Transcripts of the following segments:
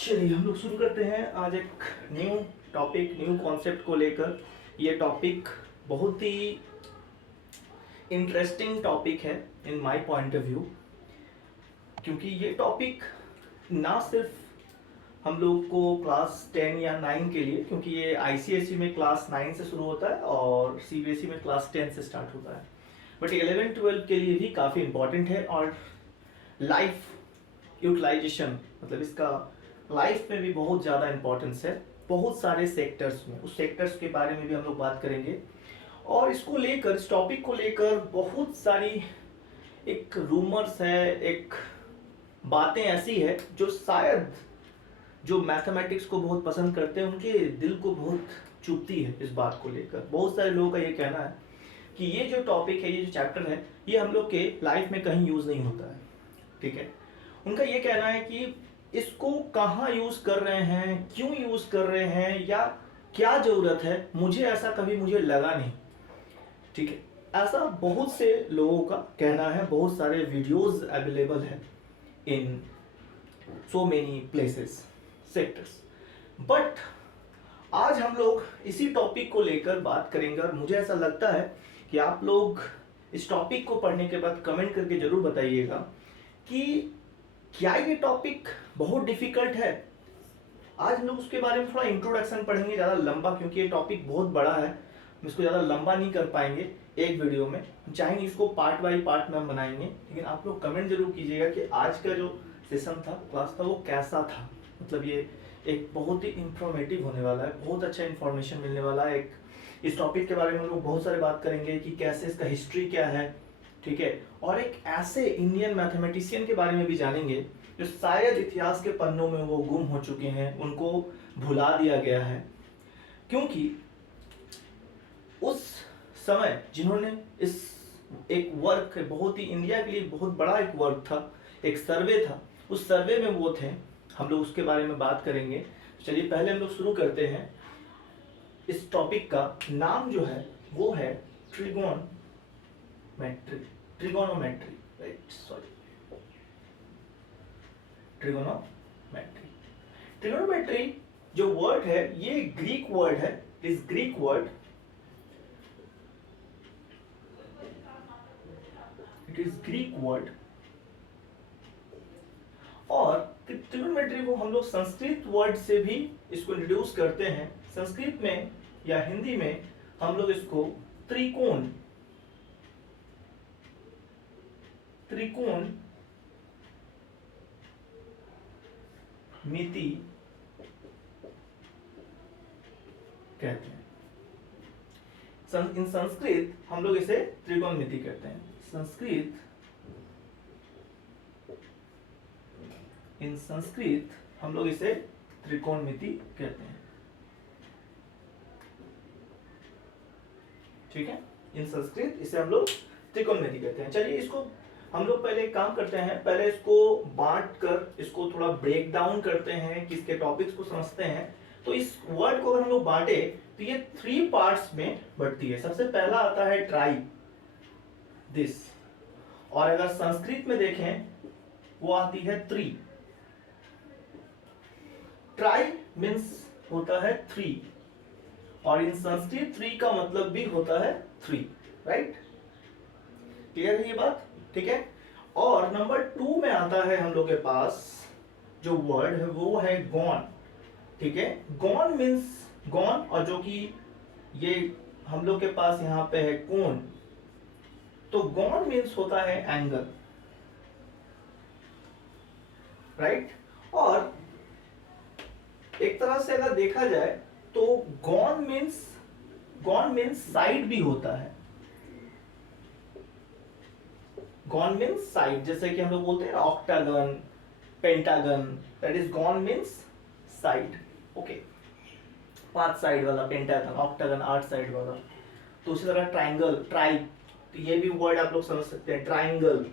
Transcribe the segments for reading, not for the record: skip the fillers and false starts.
चलिए हम लोग शुरू करते हैं आज एक न्यू टॉपिक, न्यू कॉन्सेप्ट को लेकर। ये टॉपिक बहुत ही इंटरेस्टिंग टॉपिक है in my point of view, क्योंकि ये टॉपिक ना सिर्फ हम लोग को क्लास 10 या 9 के लिए, क्योंकि ये आईसीएसई में क्लास 9 से शुरू होता है और सीबीएसई में क्लास 10 से स्टार्ट होता है, बट 11-12 के लिए भी काफ़ी इंपॉर्टेंट है। और लाइफ यूटिलाइजेशन, मतलब इसका लाइफ में भी बहुत ज़्यादा इंपॉर्टेंस है, बहुत सारे सेक्टर्स में। उस सेक्टर्स के बारे में भी हम लोग बात करेंगे और इसको लेकर, इस टॉपिक को लेकर बहुत सारी एक रूमर्स है, एक बातें ऐसी है जो शायद जो मैथमेटिक्स को बहुत पसंद करते हैं उनके दिल को बहुत चुभती है। इस बात को लेकर बहुत सारे लोगों का ये कहना है कि ये जो टॉपिक है, ये जो चैप्टर है, ये हम लोग के लाइफ में कहीं यूज़ नहीं होता है। ठीक है, उनका ये कहना है कि इसको कहाँ यूज़ कर रहे हैं, क्यों यूज़ कर रहे हैं, या क्या ज़रूरत है, मुझे ऐसा कभी मुझे लगा नहीं। ठीक है, ऐसा बहुत से लोगों का कहना है, बहुत सारे वीडियोस अवेलेबल हैं in so many places, sectors. But आज हम लोग इसी टॉपिक को लेकर बात करेंगे और मुझे ऐसा लगता है कि आप लोग इस टॉपिक को पढ़ने के बाद कमेंट करके ज़रूर बताइएगा कि क्या ये टॉपिक बहुत डिफिकल्ट है। आज हम लोग उसके बारे में थोड़ा इंट्रोडक्शन पढ़ेंगे, ज़्यादा लंबा, क्योंकि ये टॉपिक बहुत बड़ा है, हम इसको ज़्यादा लंबा नहीं कर पाएंगे एक वीडियो में। चाहेंगे इसको पार्ट बाई पार्ट में हम बनाएंगे, लेकिन आप लोग कमेंट जरूर कीजिएगा कि आज का जो सेशन था, क्लास था, वो कैसा था। मतलब ये एक बहुत ही इंफॉर्मेटिव होने वाला है, बहुत अच्छा इन्फॉर्मेशन मिलने वाला है। एक इस टॉपिक के बारे में हम लोग बहुत सारे बात करेंगे कि कैसे इसका हिस्ट्री क्या है। ठीक है, और एक ऐसे इंडियन मैथमेटिशियन के बारे में भी जानेंगे जो शायद इतिहास के पन्नों में वो गुम हो चुके हैं, उनको भुला दिया गया है, क्योंकि उस समय जिन्होंने इस एक वर्क, बहुत ही इंडिया के लिए बहुत बड़ा एक वर्क था, एक सर्वे था, उस सर्वे में वो थे। हम लोग उसके बारे में बात करेंगे। चलिए पहले हम लोग शुरू करते हैं। इस टॉपिक का नाम जो है वो है trigonometry, right, sorry, trigonometry. Trigonometry जो वर्ड है, ये ग्रीक वर्ड है। इस Greek word, it is Greek word, और ट्रिगोनोमेट्री को हम लोग संस्कृत वर्ड से भी इसको इंट्रोड्यूस करते हैं। संस्कृत में या हिंदी में हम लोग इसको त्रिकोण मिति कहते हैं। इन संस्कृत हम लोग इसे त्रिकोणमिति कहते हैं। इन संस्कृत हम लोग इसे त्रिकोणमिति कहते हैं। ठीक है, इन संस्कृत इसे हम लोग त्रिकोणमिति कहते हैं। चलिए इसको हम लोग पहले एक काम करते हैं, पहले इसको बांट कर इसको थोड़ा ब्रेक डाउन करते हैं, कि इसके टॉपिक्स को समझते हैं। तो इस वर्ड को अगर हम लोग बांटे तो ये 3 पार्ट्स में बढ़ती है। सबसे पहला आता है ट्राई, दिस, और अगर संस्कृत में देखें वो आती है त्रि। ट्राई मीन्स होता है 3, और इन संस्कृत 3 का मतलब भी होता है 3, राइट। क्लियर है ये बात? ठीक है, और नंबर 2 में आता है हम लोग के पास जो वर्ड है वो है गॉन। ठीक है, गॉन मीन्स गॉन, और जो कि ये हम लोग के पास यहाँ पे है कोण, तो गॉन मीन्स होता है एंगल, राइट। और एक तरह से अगर देखा जाए तो गॉन मीन्स साइड भी होता है। गॉन मीन्स साइड, जैसे कि हम लोग बोलते हैं octagon, pentagon, that is gone means side. Okay, 5 side वाला पेंटागन, ऑक्टागन 8 साइड वाला। तो उसी तरह ट्राइंगल, ट्राई, तो ये भी वर्ड आप लोग समझ सकते हैं। Triangle,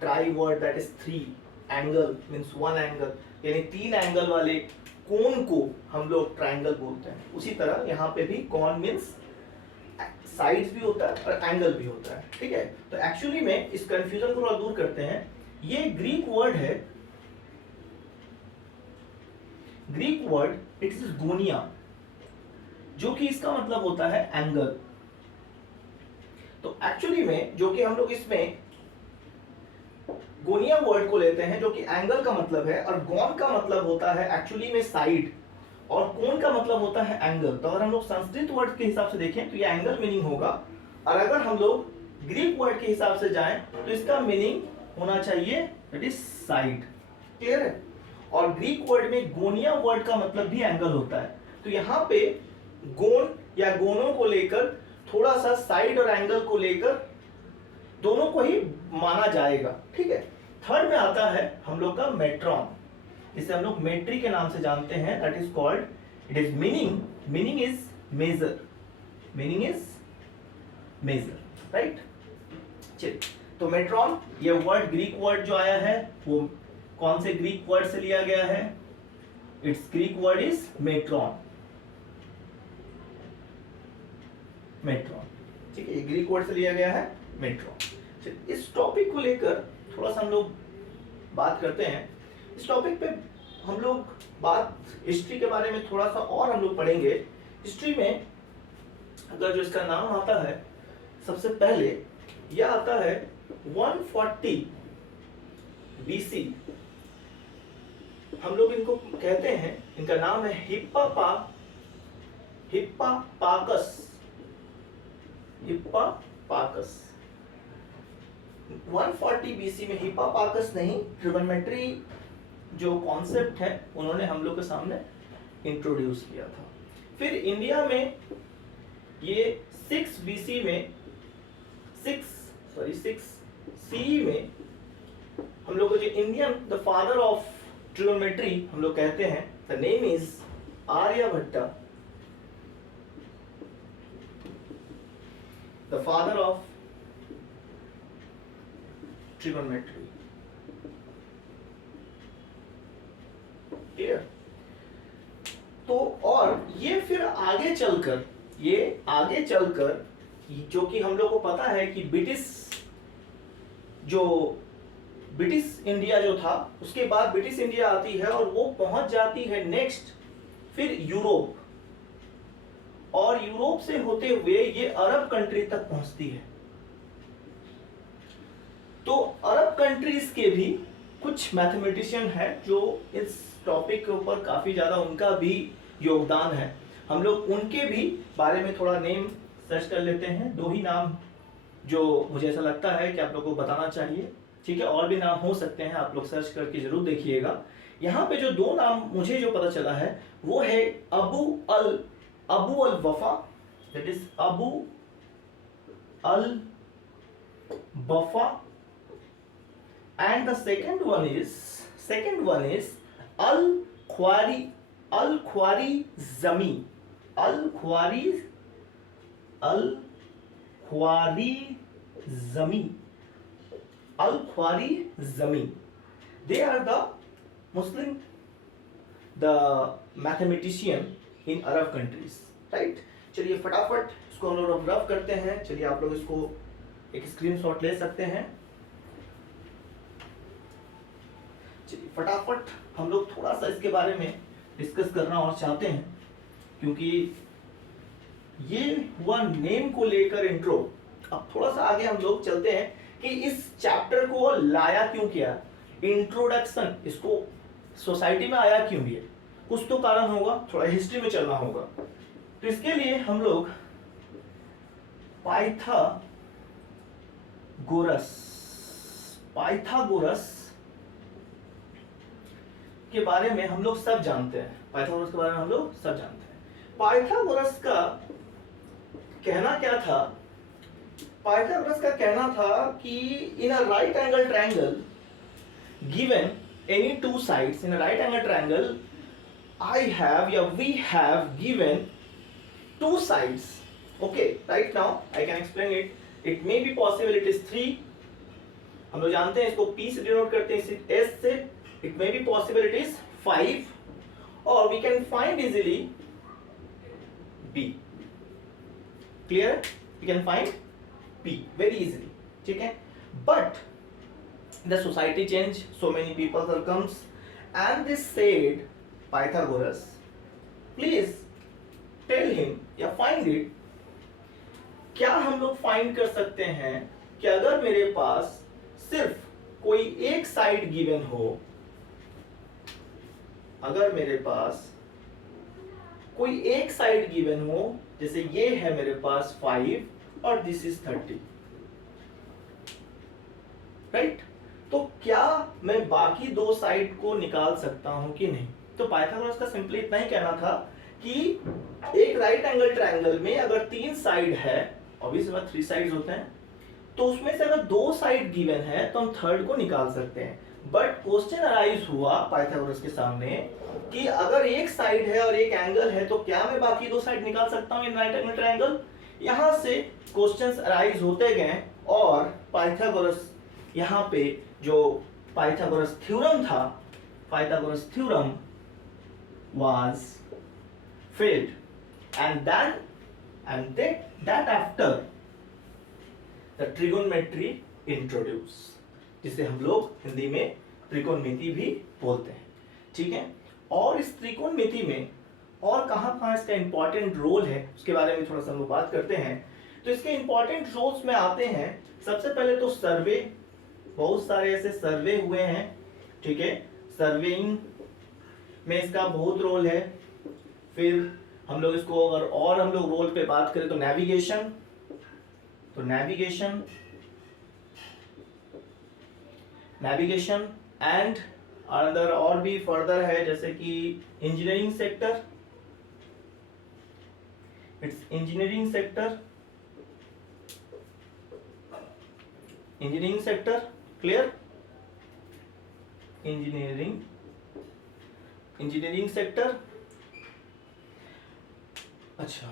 try word, that is 3, angle means 1 angle, यानी 3 एंगल वाले कोण को हम लोग ट्राइंगल बोलते हैं। उसी तरह यहाँ पे भी कॉन मीन्स साइड्स भी होता है और एंगल भी होता है। ठीक है, तो एक्चुअली में इस कंफ्यूजन को थोड़ा दूर करते हैं ये ग्रीक वर्ड है, ग्रीक वर्ड इट इज गोनिया, जो कि इसका मतलब होता है एंगल। तो एक्चुअली में जो कि हम लोग इसमें गोनिया वर्ड को लेते हैं, जो कि एंगल का मतलब है, और गोन का मतलब होता है एक्चुअली में साइड, और कोन का मतलब होता है एंगल। तो अगर हम लोग संस्कृत वर्ड के हिसाब से देखें तो ये एंगल मीनिंग होगा, और अगर हम लोग ग्रीक वर्ड के हिसाब से जाएं तो इसका मीनिंग होना चाहिए दैट इज साइड। क्लियर है? और ग्रीक वर्ड में गोनिया वर्ड का मतलब भी एंगल होता है। तो यहाँ पे गोन या गोनों को लेकर थोड़ा सा साइड और एंगल को लेकर दोनों को ही माना जाएगा। ठीक है। थर्ड में आता है हम लोग का मेट्रॉन, इसे हम लोग मेट्री के नाम से जानते हैं। That is called, it is meaning is major, meaning is major, right. चलिए, तो मेट्रॉन ये वर्ड, ग्रीक वर्ड जो आया है वो कौन से ग्रीक वर्ड से लिया गया है? It's Greek word is metron, metron. ठीक है, ये ग्रीक वर्ड से लिया गया है मेट्रॉन। इस टॉपिक को लेकर थोड़ा सा हम लोग बात करते हैं। इस टॉपिक पे हम लोग बात हिस्ट्री के बारे में थोड़ा सा और हम लोग पढ़ेंगे। हिस्ट्री में अगर जो इसका नाम आता है, सबसे पहले यह आता है 140 बीसी। हम लोग इनको कहते हैं, इनका नाम है हिप्पापाकस, हिप्पापाकस। 140 बीसी में हिप्पापाकस नहीं, ट्रिगोनोमेट्री जो कॉन्सेप्ट है उन्होंने हम लोग के सामने इंट्रोड्यूस किया था। फिर इंडिया में ये 6 बीसी में 6 सीई में हम लोग को जो Indian the father of trigonometry हम लोग कहते हैं, the name is Aryabhatta, the father of trigonometry. Clear? तो और ये फिर आगे चलकर जो कि हम लोग को पता है कि ब्रिटिश इंडिया जो था, उसके बाद ब्रिटिश इंडिया आती है और वो पहुंच जाती है नेक्स्ट फिर यूरोप, और यूरोप से होते हुए ये अरब कंट्री तक पहुंचती है। तो अरब कंट्रीज के भी कुछ मैथमेटिशियन है जो इस टॉपिक के ऊपर काफी ज्यादा उनका भी योगदान है। हम लोग उनके भी बारे में थोड़ा नेम सर्च कर लेते हैं। 2 ही नाम जो मुझे ऐसा लगता है कि आप लोगों को बताना चाहिए। ठीक है, और भी नाम हो सकते हैं, आप लोग सर्च करके जरूर देखिएगा। यहाँ पे जो 2 नाम मुझे जो पता चला है वो है अबू अल वफा, दैट इज अबू अल वफा, and the second one is al khwarizmi, al khwarizmi। They are the mathematician in Arab countries, right? चलिए फटाफट इसको हम लोग रफ करते हैं। चलिए आप लोग इसको एक स्क्रीनशॉट ले सकते हैं। चलिए फटाफट हम लोग थोड़ा सा इसके बारे में डिस्कस करना और चाहते हैं, क्योंकि ये हुआ नेम को लेकर इंट्रो। अब थोड़ा सा आगे हम लोग चलते हैं कि इस चैप्टर को लाया क्यों किया, इंट्रोडक्शन इसको सोसाइटी में आया क्यों, ये कुछ तो कारण होगा, थोड़ा हिस्ट्री में चलना होगा। तो इसके लिए हम लोग पाइथागोरस के बारे में हम लोग सब जानते हैं। पाइथागोरस के बारे में हम लोग सब जानते हैं। पाइथागोरस का कहना क्या था? पाइथागोरस का कहना था कि in a right angle triangle given any 2 sides, in a right angle triangle we have given 2 sides. Okay, right now I can explain it. It may be possible it is 3, हम लोग जानते हैं इसको P से denote करते हैं, S से। It may be possible it is 5, or we can find easily B. Clear? We can find B very easily. ठीक है, but The society changed, so many people are comes, and they said Pythagoras, please tell him या find it, क्या हम लोग find कर सकते हैं कि अगर मेरे पास सिर्फ कोई एक साइड गिवन हो, अगर मेरे पास कोई एक साइड गिवन हो, जैसे ये है मेरे पास 5 और दिस इज 30, राइट, तो क्या मैं बाकी दो साइड को निकाल सकता हूं कि नहीं? तो पाइथागोरस का सिंपली इतना ही कहना था कि एक राइट एंगल ट्रायंगल में अगर 3 साइड है, ऑब्वियसली 3 साइड्स होते हैं, तो उसमें से अगर 2 साइड गिवन है तो हम थर्ड को निकाल सकते हैं। बट क्वेश्चन अराइज हुआ पाइथागोरस के सामने कि अगर एक साइड है और एक एंगल है तो क्या मैं बाकी 2 साइड निकाल सकता हूं इन राइट एंगल ट्रायंगल? यहां से क्वेश्चंस अराइज होते गए और पाइथागोरस यहाँ पे जो पाइथागोरस थ्योरम था, Pythagoras theorem was failed, and that after the trigonometry introduced, जिसे हम लोग हिंदी में त्रिकोणमिति भी बोलते हैं, ठीक है। और इस त्रिकोणमिति में और कहाँ इसका इंपॉर्टेंट रोल है उसके बारे में थोड़ा सा हम लोग बात करते हैं। तो इसके इंपॉर्टेंट रोल्स में आते हैं, सबसे पहले तो सर्वे, बहुत सारे ऐसे सर्वे हुए हैं, ठीक है, सर्वेइंग में इसका बहुत रोल है। फिर हम लोग इसको अगर और हम लोग रोल पे बात करें तो नेविगेशन, एंड अदर और भी फर्दर है जैसे कि engineering sector, engineering sector clear, engineering sector. अच्छा,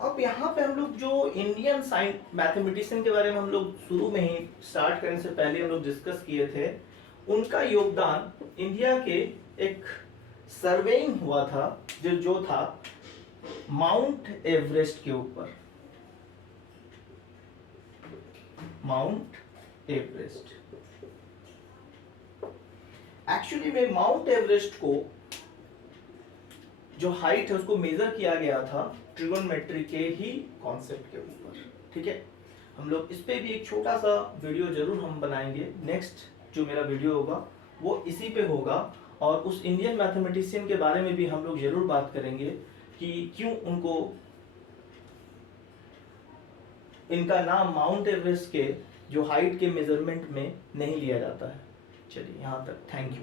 अब यहाँ पे हम लोग जो इंडियन साइंस मैथमेटिशियन के बारे में हम लोग शुरू में ही स्टार्ट करने से पहले हम लोग डिस्कस किए थे, उनका योगदान इंडिया के एक सर्वेइंग हुआ था जो था माउंट एवरेस्ट के ऊपर, माउंट एवरेस्ट। एक्चुअली में माउंट एवरेस्ट को जो हाइट है उसको मेजर किया गया था ट्रिगोनोमेट्री के ही कॉन्सेप्ट के ऊपर, ठीक है। हम लोग इस पे भी एक छोटा सा वीडियो जरूर हम बनाएंगे, नेक्स्ट जो मेरा वीडियो होगा वो इसी पे होगा, और उस इंडियन मैथमेटिशियन के बारे में भी हम लोग जरूर बात करेंगे कि क्यों उनको इनका नाम माउंट एवरेस्ट के जो हाइट के मेजरमेंट में नहीं लिया जाता है। चलिए यहाँ तक, थैंक यू।